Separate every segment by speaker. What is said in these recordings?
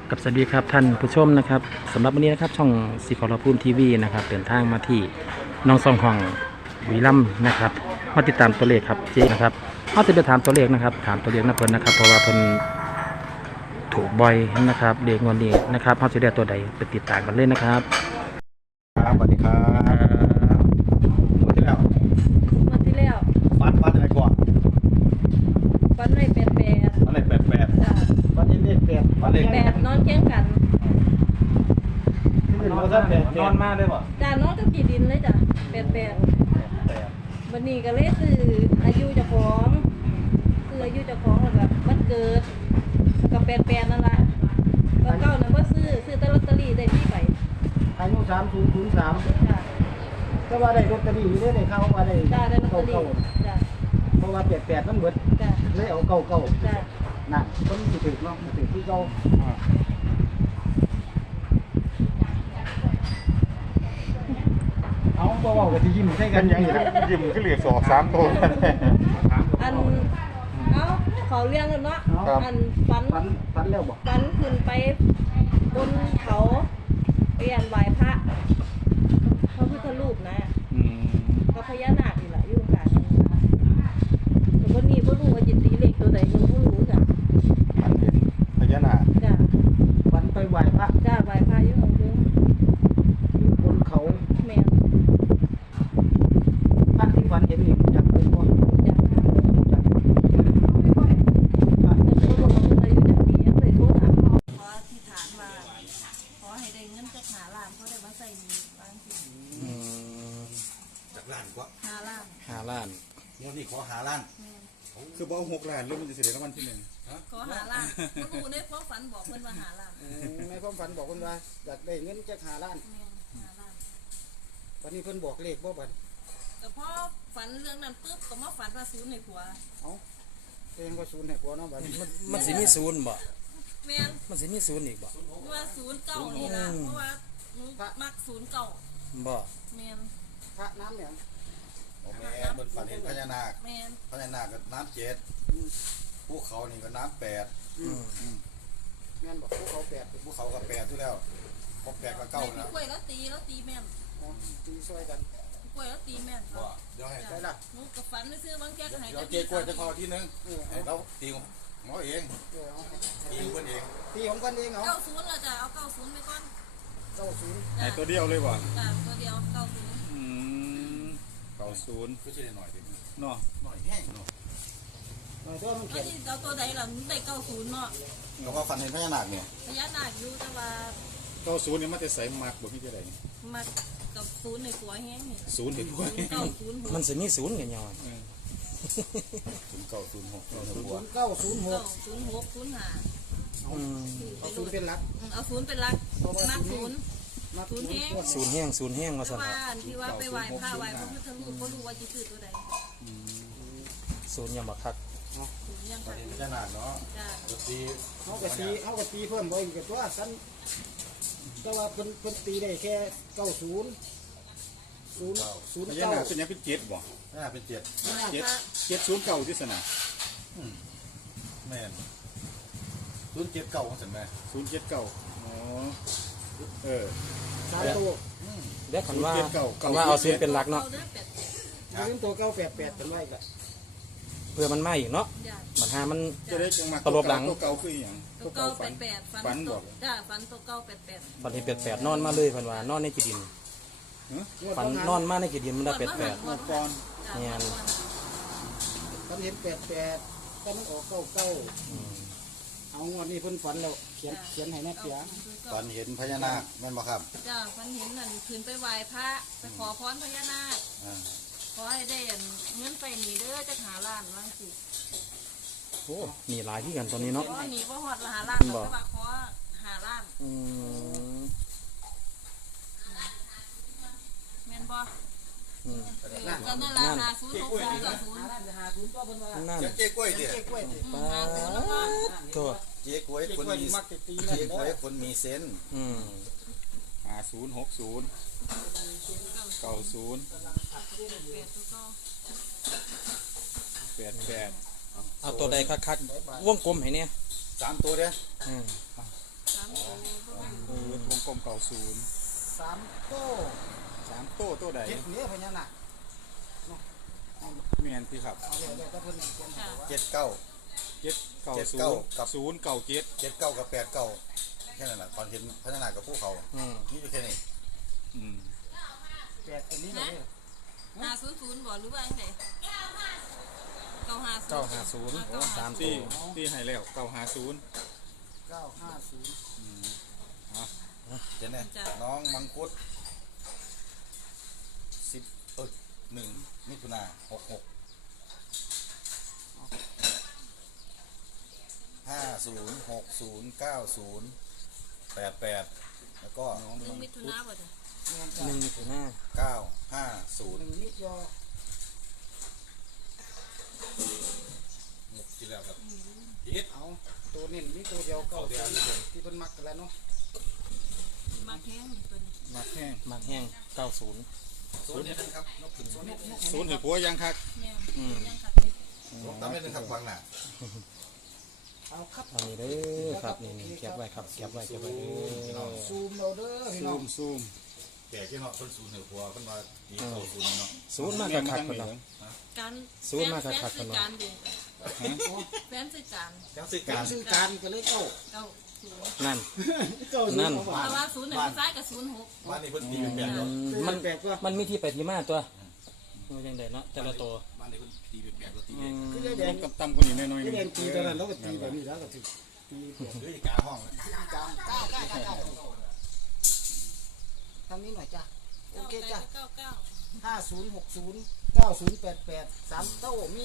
Speaker 1: กับสวัสดีครับท่านผู้ชมนะครับสำหรับวันนี้นะครับช่องสีขอรพูมทีวีนะครับเดินทางมาที่น้องซองของวีลัมนะครับมาติดตามตัวเลขครับเจ๊นะครับเขาจะไปถามตัวเลขนะครับถามตัวเลขนะเพิ่นนะครับเพราะว่าเพิ่นถูกบ่อยนะครับเลขงวดนี้นะครับเขาจะได้ตัวใดไปติดตามกันเลยนะครับ
Speaker 2: ครับสวัสดีครับหมดที่แล้ว
Speaker 3: วันที่แล้ว
Speaker 2: ฟันอะไรก่อน
Speaker 3: วันเลยแปด
Speaker 2: ฟันอะไรแปด
Speaker 3: จ้ะ
Speaker 2: ฟันเลขแปดฟันเลข
Speaker 3: แปดนอนเคียงกัน
Speaker 2: นอนแปดนอนมากเลยป่ะ
Speaker 3: จ้ะน้องจะกี่ดินเลยจ้ะแปดวันนี้ก็เลยซื้ออายุเจ้าของซื้ออายุเจ้าของแล้วก็วันเกิดแล้วก็แปดนั่นแหละก็เก้านั้นว่าซื้อแต่ลอตเตอรี่ได้ที่ไป
Speaker 4: อายุ3003
Speaker 3: จ้ะ
Speaker 4: ก็ว่าได้ลอตเตอรี่นี่ได้เข้าว่าได้
Speaker 3: จ้ะได้ลอตเตอรี่
Speaker 4: เก่า
Speaker 3: จ้ะ
Speaker 4: ๆเพราะว่า88มันเบิด
Speaker 3: จ้ะ
Speaker 4: เลยเอาเก่า
Speaker 3: จ้ะ
Speaker 4: ๆน่ะคนสิถึกเนาะสิถึกที่เก่าเอาบ่เว้าก็สิยิ้มใส่กันอย่างนี้ล่ะ
Speaker 2: ยิ้มขึ้นเหลือ2-3ตัว
Speaker 3: อันเอาขอเรื่องกันเนาะอัน
Speaker 4: ฝันแล้วบ่
Speaker 3: ฟันขึ้นไปบนเขาเรียนไหว้พระพระพุทธรูปนะก็พญานาคนี่แหละอยู่ข้างกันแต่วันนี้บ่รู้ว่าจิตตีเลขตัวใดยังบ่รู้จ้ะ
Speaker 2: มันเห็นพญานาค
Speaker 3: จ้ะ
Speaker 4: ฝันไปไหว้พระ
Speaker 3: จ้าไหว้พระอยู่ของเพิ่น
Speaker 4: อยู่บนเขา
Speaker 3: แม่น
Speaker 4: พระที่ฝันเห็นนี่รู้จักเป็นบ่
Speaker 3: จ้ะ
Speaker 4: รู้จักพระ
Speaker 3: แต่บ่รู้ว่าเพิ่นอายุจักปียังเลยโทรถามขออธิษฐานว่าขอให้ได้เงินจัก5ล้านเพราะได้มาใส่หนี้บางที
Speaker 2: จากล้านกว่า
Speaker 3: 5ล้าน
Speaker 1: 5 ล้าน
Speaker 2: งวดนี้ขอหาล้าน
Speaker 3: แม่น
Speaker 2: คือบ่6 ล้านแล้วมันจะเสียรางวัลที่1
Speaker 3: ขอ5ล้านบ่รู้ในความฝันบอกเพิ่นว่า5ล้าน
Speaker 4: ในความฝันบอกเพิ่นว่าอยากได้เงินจัก5ล้าน
Speaker 3: แม่น5ล้าน
Speaker 4: วันนี้เพิ่นบอกเลขบ่บัด
Speaker 3: แต่พอฝันเรื่องนั้นปุ๊บก็มาฝันว่าศูนย์ในผัว
Speaker 4: เอ้าเองก็ศูนย์ให้ผัวเนาะบัดนี้
Speaker 1: มันสิมีศูนย์บ่
Speaker 3: แม่น
Speaker 1: มันสิมีศูนย์อีกบ่
Speaker 3: ว่าศูนย์เก่านี่ล่ะเพราะว่าหนูมักศูนย์เก่า
Speaker 1: บ่
Speaker 3: แม่น
Speaker 4: พระน้ำเนี่ย
Speaker 2: โอ้แม่มันฝันเห็นพญานาค
Speaker 3: แม่น
Speaker 2: พญานาคก็น้ำภูเขานี่ก็น้ำ
Speaker 4: แม่นบอกพวกเขา8
Speaker 2: ภูเขาก็8อยู่แล้วพอ8ก็เก้า
Speaker 3: พี่
Speaker 2: นะ
Speaker 3: กล้วยแล้วตีแม่น
Speaker 4: ตีซอยกัน
Speaker 3: พี่กล้วยแล้วตีแม่น
Speaker 2: บ่เดี๋ยวให้
Speaker 4: ได้ละ
Speaker 3: หนูก็ฝันซื้อบางแก๊กให้
Speaker 2: เดี๋ยวเจ๊กล้วยจะเข้าที่นึงให้เราตีหมอเอง
Speaker 4: เอา
Speaker 2: ตีเพิ่นเอง
Speaker 4: ตีของกันเองเอา
Speaker 3: 90แล้วจ้ะเอา90ไปก่อน
Speaker 4: 90
Speaker 2: ให้ตัวเดียวเลยบ่
Speaker 3: จ้ะตัวเดียว90
Speaker 2: 90ก็สิได้หน่อยดิ
Speaker 5: เนาะ
Speaker 2: หน่อยแห้งเนาะ
Speaker 4: หน่อยตัวมัน
Speaker 3: แล้
Speaker 4: เขี
Speaker 3: วย
Speaker 4: น
Speaker 3: ที่เอาตัวใดล่ะหนูได้90เนาะ
Speaker 2: แล้วก็ฝันเห็นพญานาคเนี่ย
Speaker 3: พญานาคอยู่แต่ว่า
Speaker 5: 90นี่มันจะใส่มักบ่มีจังได๋
Speaker 3: มักกับศูนย์ในผัวแห้งนี่
Speaker 5: ศูนย์เห็นบ่
Speaker 3: 90
Speaker 1: มันสิมีศูนย์กันยอ
Speaker 2: 0906เราจะบวก
Speaker 4: 906
Speaker 3: 06 05
Speaker 4: เอาศูนย์เป็นหลัก
Speaker 3: เอาศูนย์เป็นหลักมักศูนย์
Speaker 4: มา
Speaker 3: ศูนย์แห้ง
Speaker 1: ศูนย์แห้งว่า
Speaker 3: แต่
Speaker 1: ซั่น
Speaker 3: ว่า
Speaker 1: ครับ
Speaker 3: อันที่ว่าไปไหว้พระไหว้พระพุทธรูปก็รู้ว่าจะซื้อตัวใด
Speaker 1: ศูนย์ยังบ่คัก
Speaker 3: ศูนย์ยัง
Speaker 2: ฝั
Speaker 3: ค่ะ
Speaker 2: นเห็นพญานาคเนาะ
Speaker 3: จ้า
Speaker 2: ก็ตี
Speaker 4: เอากะตีเพิ่มบ่อีกตัวสั้นแต่ว่าเพิ่นตีได้แค่90
Speaker 5: พญานาคเป็นหยังเป็น7บ่
Speaker 2: พญานาคเป็น7
Speaker 5: 709ที่สนะ
Speaker 2: แม่น079ว่าซั่นแม่
Speaker 5: 079อ๋อเออ
Speaker 4: สามตัว
Speaker 1: เดี๋ยวคันว่าเอาศูนย์เป็นหลักเนาะ
Speaker 4: ลืมตัว988เป็นไว้ก็
Speaker 1: เพื่อมันมาอีกเนาะมันหามัน
Speaker 5: จะได้จังมัก
Speaker 1: ตลบหลัง
Speaker 5: ตัวเก่าคือหยัง
Speaker 3: ตัวเก้าแปดแปดฟันตกจ้าฟันตัวเก้าแปดแปด
Speaker 1: ฝันเห็น88นอนมาเลยเพิ่นว่านอนในกี่ดินฝันนอนมาในกี่ดินมันได้88
Speaker 5: ก่อน
Speaker 1: เนี่ย
Speaker 4: ฝันเห็น88แต่มันออก99เอางวดนี้เพิ่นฝันแล้วเขียนให้แน่เปีย
Speaker 2: ฝันเห็นพญานาคแม่นบ่ครับ
Speaker 3: จ้าฟันเห็นนั่นคืนไปไหว้พระไปขอพรพญานาค
Speaker 2: อ่า
Speaker 3: ขอให้ได้เงินไปหนีเด้อจะหาล้านว่างสิ
Speaker 1: โอ้มีหลายที่กันตอนนี้เนาะ
Speaker 3: ขอหนีว่าหอดหาล้านแต่ว่าขอหาล้าน
Speaker 1: อืม
Speaker 3: แม่นบ่
Speaker 1: อืม
Speaker 3: ก็นั่นละหาศูนย์หกศูนย์กับศูนย์
Speaker 4: 50ตัวเพิ่นว่า
Speaker 1: นั่น
Speaker 2: เจ๊กล้วยดิ
Speaker 4: กล้วย
Speaker 1: ป้าดตัว
Speaker 2: เจ๊กล้วยคน
Speaker 4: กล้วย
Speaker 2: มี
Speaker 4: มักจะตี
Speaker 2: เจ๊กล้วยคนมีเซนส์
Speaker 1: อืม
Speaker 5: 5060 90
Speaker 3: แปดตัวเก้า
Speaker 5: 88
Speaker 1: เอาตัวใดคักๆวงกลมให้เนี่ย
Speaker 2: 3ตัวเด้อ
Speaker 1: อืม
Speaker 3: สามตัว
Speaker 5: ลมเก่าศูนย์
Speaker 4: 3โต้
Speaker 5: 3โต้ตัวใด
Speaker 4: เจ็ดเนี่ยพญานาคเนาะเอา
Speaker 5: แม่นพี่ครับ
Speaker 4: เอาเลยถ้าเพิ่นเขียนให้ว่า
Speaker 2: เจ็ดเก้า
Speaker 5: 7 9
Speaker 2: 7 9
Speaker 5: 0
Speaker 2: กับ
Speaker 5: 0 9 7
Speaker 2: เจ็ดเก้ากับแปดเก้าแค่นั้นแหละตอนเห็นพญานาคกับภูเขา
Speaker 1: อืม
Speaker 2: นี่อยู่แค่นี้
Speaker 5: อืม
Speaker 4: แปดตัวนี้เลย
Speaker 3: 500บ่หรือว่าจังได๋950
Speaker 1: 950โอ้สาม
Speaker 5: ตี
Speaker 1: ตัว
Speaker 5: ตีให้แล้ว950
Speaker 4: 950
Speaker 2: เห็นไหมน้องมังคุด1 มิถุนา66 50 60 90 88แล้วก็
Speaker 3: 1มิถุนายนบ่จ้ะ
Speaker 4: แม่นจ้ะ
Speaker 1: 1มิถุนายน
Speaker 2: 950
Speaker 4: มิยอ
Speaker 2: หมดที่แล้วครับ
Speaker 4: เอาตัวเน้นมีตัวเดียวเก้าเดียวที่เพิ่นมักกันแล้วเนาะ
Speaker 3: มาแข้งเพิ่น
Speaker 5: มาแข้ง
Speaker 1: มากแห้ง90
Speaker 2: ศูนย์นี่นะครับนกขึ้นศูนย์นี่
Speaker 5: ศูนย์ให้ผัวยังคัก
Speaker 3: แม่น
Speaker 1: อืม
Speaker 3: ยังคัก
Speaker 2: ลงตามนิดนึงครับฟังหน้า
Speaker 4: เอาครับ
Speaker 1: อันนี้เด้อครับนี่เก็บไว้ครับเก็บไว้เด้อ
Speaker 4: ซูมเอาเด้อพี่น้
Speaker 5: ซู
Speaker 4: อง
Speaker 5: มซูม
Speaker 2: แก่ที่เนาะคนศูนย์เหนือหัวคนว่าดีเข้าศูนย์เนาะ
Speaker 1: ศูนย์มากคักๆคนเนาะ
Speaker 3: การ
Speaker 1: ศูนย์มาคักๆ
Speaker 3: แฟ
Speaker 1: กัน
Speaker 3: น
Speaker 1: เนาะ
Speaker 3: การเด้แฟนสิการ
Speaker 2: จังสิ
Speaker 4: กา
Speaker 2: การ ร
Speaker 4: ซื้อการกันเลยเก้า
Speaker 3: 90
Speaker 1: นั่น
Speaker 4: เก้า
Speaker 1: นั่น
Speaker 4: ศูย์
Speaker 3: แต่ว่า0เนี่ยมันซ้ายกับ06
Speaker 2: บ้านนี้เพิ่นตีเป็นแปดเนาะ
Speaker 1: มัน
Speaker 4: แปลกว่า
Speaker 1: มันมีที่ไปที่มาตัวมันยังไงเนาะแต่ละตัว
Speaker 2: บ้านนี้เพิ่นตีเป็นแปดก็ตี
Speaker 1: อื
Speaker 2: เอง
Speaker 1: ม
Speaker 4: คือยายแด
Speaker 5: ล
Speaker 4: ง
Speaker 5: งกับต่ำกว่านี้หน่อยๆ
Speaker 4: ยายแดงตีตอนนั้นแล้วก็ตีแบบนี้แล้วก็ตีตีเปลี่ยน
Speaker 2: หรือกาห้อง
Speaker 4: กลางก้าวทางนี้หน่อยจ้ะโอเคจ้ะ
Speaker 3: 99
Speaker 4: 5060 9088 3เต้ามี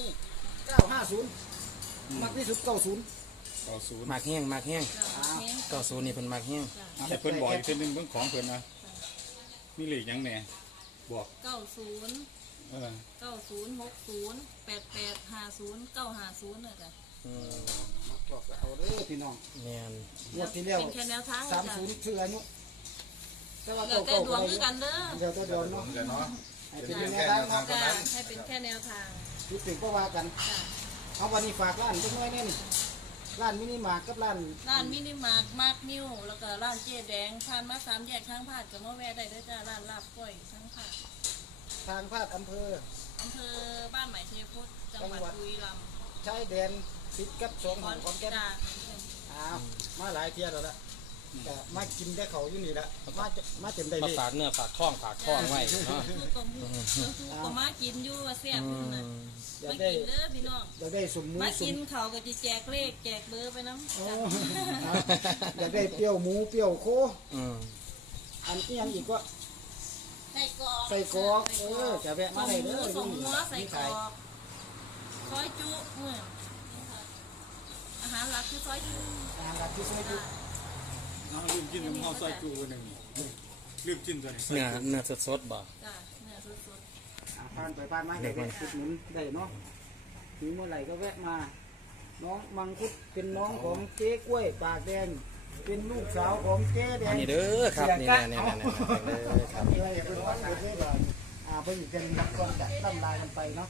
Speaker 4: 950มักที่สุด90
Speaker 5: เก่าศูนย์
Speaker 1: มากแห้งมากแห้ง
Speaker 3: จ้ะแห้ง
Speaker 1: 90นี่เพิ่นมากแห้ง
Speaker 5: แต่เพิ่นบอกอีกเพิ่นหนึงเบิ่งของเพิ่นนะมีเลขหยังแหน่บอก
Speaker 3: 90
Speaker 5: เออ
Speaker 3: 9060 8850 950น่ะจ้ะ
Speaker 1: อืม
Speaker 4: บอกเอาเด้อพี่น้อง
Speaker 1: แม่น
Speaker 4: งวดที่แล้ว
Speaker 3: เป็นแค่แนวทางจ้ะ
Speaker 4: 30คืออายุแต่ว่า
Speaker 3: เดี๋ยวแต่
Speaker 4: เก้า
Speaker 3: ดวงคือกันเด้อ
Speaker 4: เดี๋ยวตัวเดียวเนาะ
Speaker 2: เดี๋ยวเนาะ
Speaker 4: ให้เป็นแนวทางเนาะ
Speaker 3: จ้ะให้เป็นแค่แนวทาง
Speaker 4: คิดถึงก็ว่ากัน
Speaker 3: จ้ะ
Speaker 4: เอาวันนี้ฝากร้านจังไว้เนี่ยนี่ร้านมินิมาร์ทกับร้าน
Speaker 3: ร้านมินิมาร์ทมาร์คนิวแล้วก็ร้านเจ๊แดงผ่านมา3แยกทางผ่านก็มาแวะได้เด้อจ้ะร้านลาบก้อยทั้งผ่าน
Speaker 4: ทางภาคอำเภอ
Speaker 3: อำเภอบ้านใหม่ชัยพุทธจังหวัดบุรีรัมย์
Speaker 4: ชายแดนติดกับสองของขอนแก่น
Speaker 3: จ้ะ
Speaker 4: อ้าวมาหลายเที่ยวแล้วล่ะแต่มากินได้เขาอยู่นี่ละมาเต็มได้
Speaker 1: มา
Speaker 4: เลย
Speaker 1: ฝากเนื้อฝากท้องฝากท้องไว้เนาะ
Speaker 3: ลูกก็มูก็มากินอยู่ว่าแซ่บอยู่นะ
Speaker 4: อยา
Speaker 3: มา
Speaker 4: กได้
Speaker 3: กินเด้อพี่น้อง
Speaker 4: อยากได้สมหมู
Speaker 3: มา
Speaker 4: ส
Speaker 3: กิ
Speaker 4: ม
Speaker 3: นเขาก็จะแจกเลขแจกเบอร์ไปน้ำ
Speaker 4: โอ้
Speaker 3: จ้ะ
Speaker 4: อยากได้เปรี้ยวหมูเปรี้ยวโค
Speaker 1: อืม
Speaker 4: อันนี้ยังอีกก็
Speaker 3: ใส่กรอก
Speaker 4: ใส่กรอกจะแวะมาได้เด้อ
Speaker 3: ส่งหัวใส่
Speaker 4: นี่
Speaker 3: กร
Speaker 4: ขา
Speaker 3: อย กซอยจุเมื่ออาหารหลักคือซอยจุ
Speaker 4: อาหารหลักที่ช่วยดู
Speaker 5: เอาลืมกินน้ำข้าวซอยจูหนึ่งลืมกินตัวนี้
Speaker 1: เนื้อสดๆบ่
Speaker 3: จ้ะเนื้อสด
Speaker 4: ผ่านไปผ่านมาอยากได้อุดหนุนได้เนาะถึงเมื่อไหร่ก็แวะมา น้องมังคุดเป็นน้องของเจ๊กล้วยปากแดง เป็นลูกสาวของเจ๊แด
Speaker 1: อัน
Speaker 4: ง
Speaker 1: นี้เด้อครับนี่
Speaker 4: เสีย
Speaker 1: แน่
Speaker 4: กะ
Speaker 1: ๆๆๆเด้อครับ
Speaker 4: อะไรเป็นวัดเป็นเจ๊แดงเพิ่งเป็นนักกองจัดตั้มลายกันไปเนาะ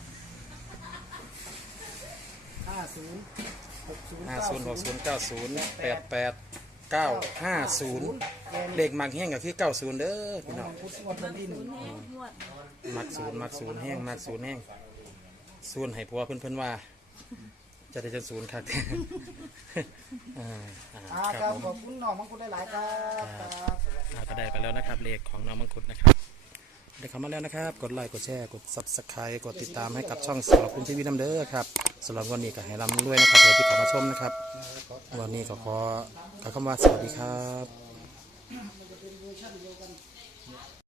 Speaker 1: 5060908890เลขมักแห้งก็คือ90เด้อพี่น้อง
Speaker 4: พุทธวันที่
Speaker 3: ๆ
Speaker 4: หนึ่ง
Speaker 3: แห้งนวด
Speaker 1: มักศูนย์แห้งมักศูนย์แห้งศูนย์ให้ผัวเพิ่นว่า จะได้จนศูนย์ครับ
Speaker 4: ค
Speaker 1: ค
Speaker 4: รั
Speaker 1: รั
Speaker 4: บบ
Speaker 1: ผม
Speaker 4: ขอบคุณน้องมังคุดหลายๆครับครับ
Speaker 1: ก็ได้ไปแล้วนะครับเลขของน้องมังคุดนะครับได้เข้ามาแล้วนะครับ กดไลค์กดแชร์กด Subscribe กดติดตามให้กับช่องสำหรับคุณทีวีน้ำเด้อครับสำหรับวันนี้ก็ให้ร่ำรวยนะครับใครที่เข้ามาชมนะครับ วันนี้ก็ขอคำว่าสวัสดีครับ